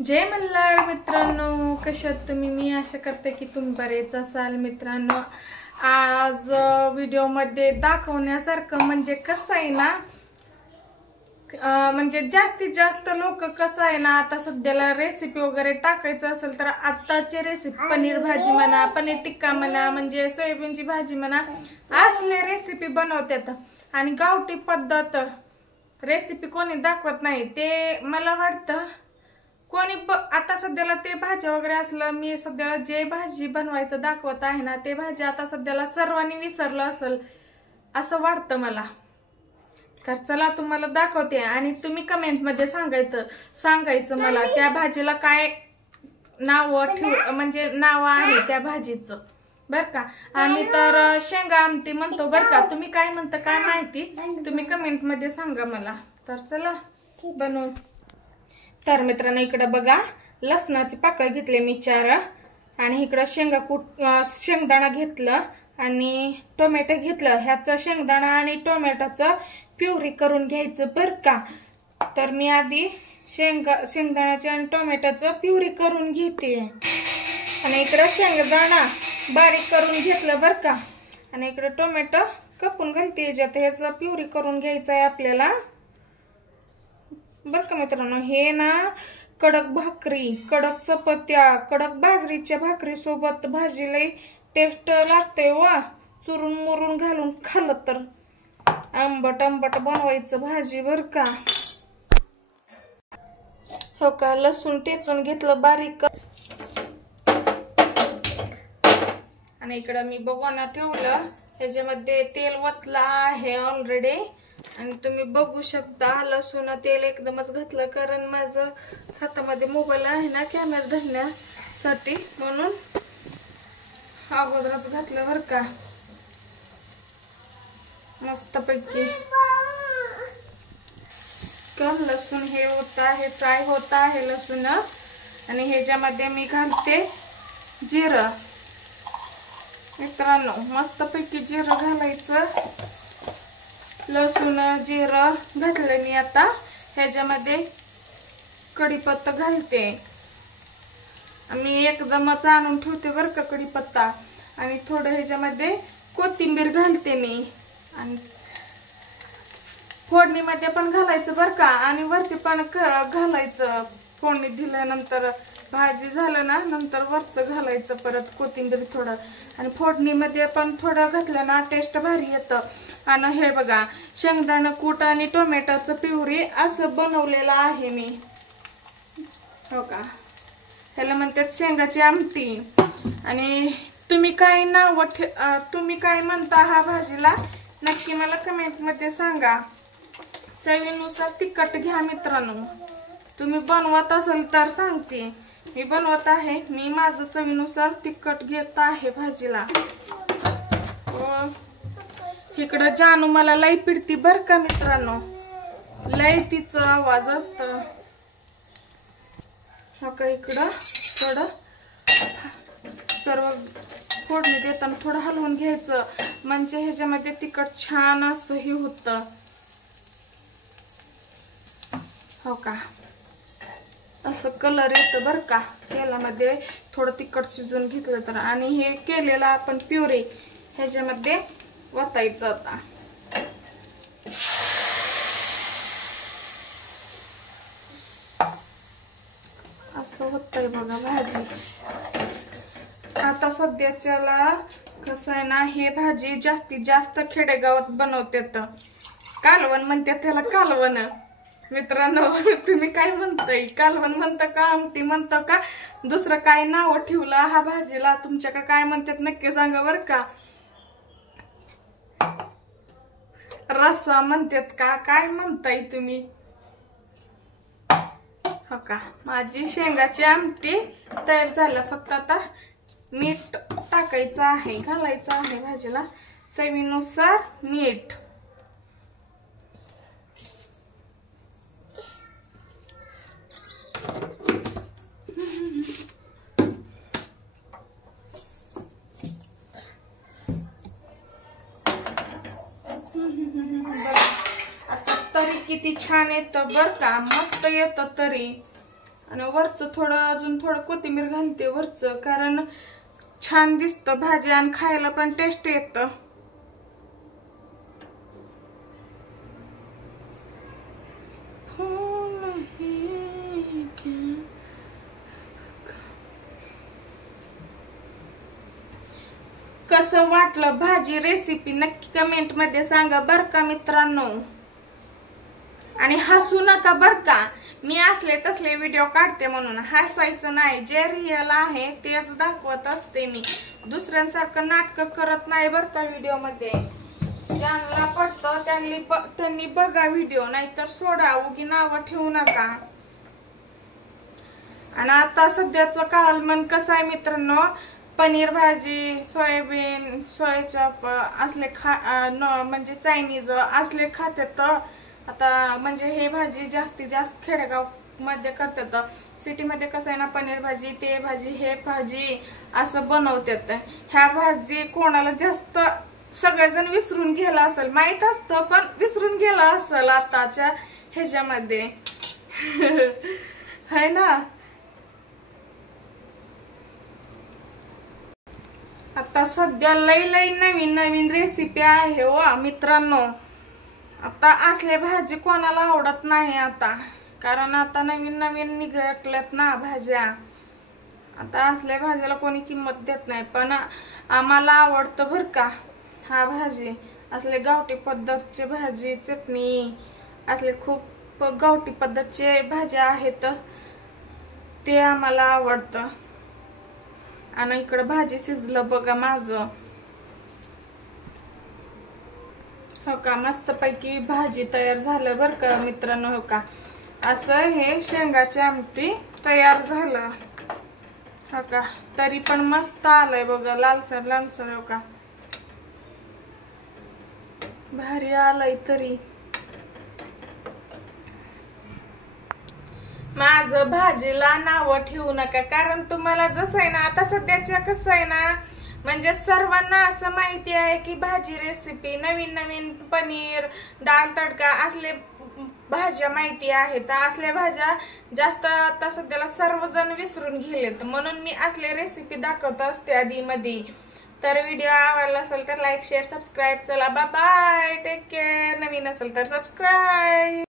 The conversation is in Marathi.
जय मल्हार मित्रांनो, कशात तुम्ही? मी आशा करते की तुम्ही बरेच असाल मित्रांनो. आज व्हिडिओ मध्ये दाखवण्यासारखं म्हणजे कसं आहे ना, म्हणजे जास्तीत जास्त लोक कसं आहे ना, आता सध्याला रेसिपी वगैरे टाकायचं असेल तर आत्ताची रेसिपी पनीर भाजी म्हणा, पनीर टिक्का म्हणा, म्हणजे सोयाबीनची भाजी म्हणा, असले रेसिपी बनवतात. आणि गावठी पद्धत रेसिपी कोणी दाखवत नाही. ते मला वाटतं कोणी आता सध्याला ते भाज्या वगैरे असलं, मी सध्याला जे भाजी बनवायचं दाखवत आहे ना, ते भाजी आता सध्याला सर्वांनी विसरलं असेल असं वाटतं मला. तर चला तुम्हाला दाखवते आणि तुम्ही कमेंट मध्ये सांगायचं मला त्या भाजीला काय नाव म्हणजे नाव आहे त्या भाजीचं, बर का. आम्ही तर शेंगा आमटी म्हणतो बर का. तुम्ही काय म्हणता काय माहिती, तुम्ही कमेंट मध्ये सांगा मला. तर चला बनवू. तर मित्रांनो, इकडे बघा लसणाची पाकळी घेतले मी 4 आणि इकडे शेंगदाणा घेतलं आणि टोमॅटो घेतलं. ह्याचं शेंगदाणा आणि टोमॅटोचं प्युरी करून घ्यायचं बर का. तर मी आधी शेंगदाण्याची आणि टोमॅटोचं प्युरी करून घेते आणि इकडे शेंगदाणा बारीक करून घेतलं बर का. आणि इकडे टोमॅटो कापून घालते याच्यात. ह्याचं प्युरी करून घ्यायचं आहे आपल्याला बर का मित्रांनो. हे ना कडक भाकरी, कडक चपात्या, कडक बाजरीच्या भाकरी सोबत भाजी लई टेस्ट लागते वा. चुरून मुरून घालून खाल्लं तर आंबट आंबट बनवायचं भाजी बर का. हो का, लसूण टेचून घेतलं बारीक आणि इकडं मी बघायला ठेवलं. ह्याच्यामध्ये तेल वतलं आहे ऑलरेडी आणि तुम्ही बघू शकता लसूण तेल एकदमच घातलं, कारण माझं हातामध्ये मोबाईल आहे ना कॅमेरा धरण्यासाठी, म्हणून अगोदरच घातलं बर का. मस्त पैकी लसूण हे होत आहे, फ्राय होत आहे लसूण. आणि ह्याच्यामध्ये मी घालते जिरं मित्रांनो. मस्त पैकी जिरं घालायचं. लसूण जिरं घातलं मी. आता ह्याच्यामध्ये कढीपत्ता घालते. मी एकदमच आणून ठेवते बर का कढीपत्ता. आणि थोडं ह्याच्यामध्ये कोथिंबीर घालते मी. आणि फोडणीमध्ये पण घालायचं बर का आणि वरती पण घालायचं. फोडणी दिल्यानंतर भाजी झालं ना, नंतर वरचं घालायचं परत कोथिंबीर थोडं. आणि फोडणीमध्ये पण थोडं घातलं ना टेस्ट भारी येतं. आणि हे बघा शेंगदाणा कूट आणि टोमॅटोचं प्युरी असं बनवलेलं आहे मी. हो का, ह्याला म्हणतात शेंगाची आमटी. आणि तुम्ही काय नाव तुम्ही काय म्हणता हा भाजीला नक्की मला कमेंट मध्ये सांगा. चवीनुसार तिखट घ्या मित्रांनो. तुम्ही बनवत असेल तर सांगते. मी बनवत आहे, मी माझं चवीनुसार तिखट घेत आहे भाजीला. इकडं जानू मला लई पिडती बर का मित्रांनो. लई तिचा आवाज असत. हो का, इकडं थोडं सर्व फोडणी देताना थोडं हलवून घ्यायचं, म्हणजे ह्याच्यामध्ये तिखट छान असं हे होतं. हो का, असं कलर येतं बर का तेलामध्ये थोडं तिखट शिजवून घेतलं तर. आणि हे केलेलं आपण प्युरी ह्याच्यामध्ये वतायचं आता. असं होतंय बघा भाजी. आता सध्याच्याला कसं आहे ना, हे भाजी जास्तीत जास्त खेडेगावात बनवतात. कालवण म्हणतात त्याला, कालवण मित्रांनो. तुम्ही काय म्हणताय, कालवण म्हणता का, आमटी म्हणता का, दुसरं काय नाव ठेवलं हा भाजीला, तुमच्याकडे काय म्हणतात नक्की सांगा बर का. रस्सा म्हणतात का, काय म्हणताय तुम्ही. हो का, माझी शेंगाची आमटी तयार झालं. फक्त आता मीठ टाकायचं आहे, घालायचं आहे भाजीला चवीनुसार मीठ. आता तरी किती छान येतं बर का, मस्त येतं तरी. आणि वरचं थोडं अजून थोडं कोथिंबीर घालते वरचं, कारण छान दिसतं भाजी आणि खायला पण टेस्ट येतं. कसं वाटलं भाजी रेसिपी नक्की कमेंट मध्ये सांगा बर का मित्रांनो. आणि हसू नका बर का, मी असले तसले व्हिडिओ काढते म्हणून हसायचं नाही. जे रिअल आहे तेच दाखवत असते मी, दुसऱ्यांसारखं नाटक करत नाही बर का व्हिडिओ मध्ये. ज्यांना पडतं त्यांनी बघा व्हिडिओ, नाहीतर सोडा, उगी नावं ठेवू नका. आणि आता सध्याचं कालमन कसं आहे मित्रांनो, पनीर भाजी, सोयाबीन, सोयाचॉप असले म्हणजे चायनीज असले खातात आता. म्हणजे हे भाजी जास्तीत जास्त खेडेगाव मध्ये करतात. सिटी मध्ये कसं आहे ना, पनीर भाजी, ते भाजी, हे भाजी असं बनवतात. ह्या भाजी कोणाला जास्त सगळेजण विसरून गेला असेल, माहित असतं पण विसरून गेला असेल आताच्या ह्याच्यामध्ये. है ना. आता सध्या लई नवीन नवीन रेसिपी आहे हो मित्रांनो. आता असले भाजी कोणाला आवडत नाही आता, कारण आता नवीन नवीन निघाल्यात ना भाज्या. आता असल्या भाजीला कोणी किंमत देत नाही, पण आम्हाला आवडतं बर का हा भाजी. असले गावठी पद्धतची भाजी, चटणी, असले खूप गावठी पद्धतचे भाज्या आहेत ते आम्हाला आवडतं. आणि इकडे भाजी शिजलं बघा माझं. हो का, मस्त पैकी भाजी तयार झालं बर का मित्रांनो. हो का, असं हे शेंगाची आमटी तयार झालं. हो का, तरी पण मस्त आलंय बघा, लालसर लालसर. हो का, भारी आलंय तरी. माझं भाजीला नाव ठेवू नका, कारण तुम्हाला जसं आहे ना, आता सध्याच्या कसं आहे ना, म्हणजे सर्वांना असं माहिती आहे की भाजी रेसिपी नवीन नवीन पनीर, डाळ तडका असले भाज्या माहिती आहेत. असल्या भाज्या जास्त आता सध्याला सर्वजण विसरून गेलेत, म्हणून मी असले रेसिपी दाखवत असते आधी मध्ये. तर व्हिडिओ आवडला असेल तर लाईक, शेअर, सबस्क्राईब. चला बाय बाय, टेक केअर. नवीन असेल तर सबस्क्राईब.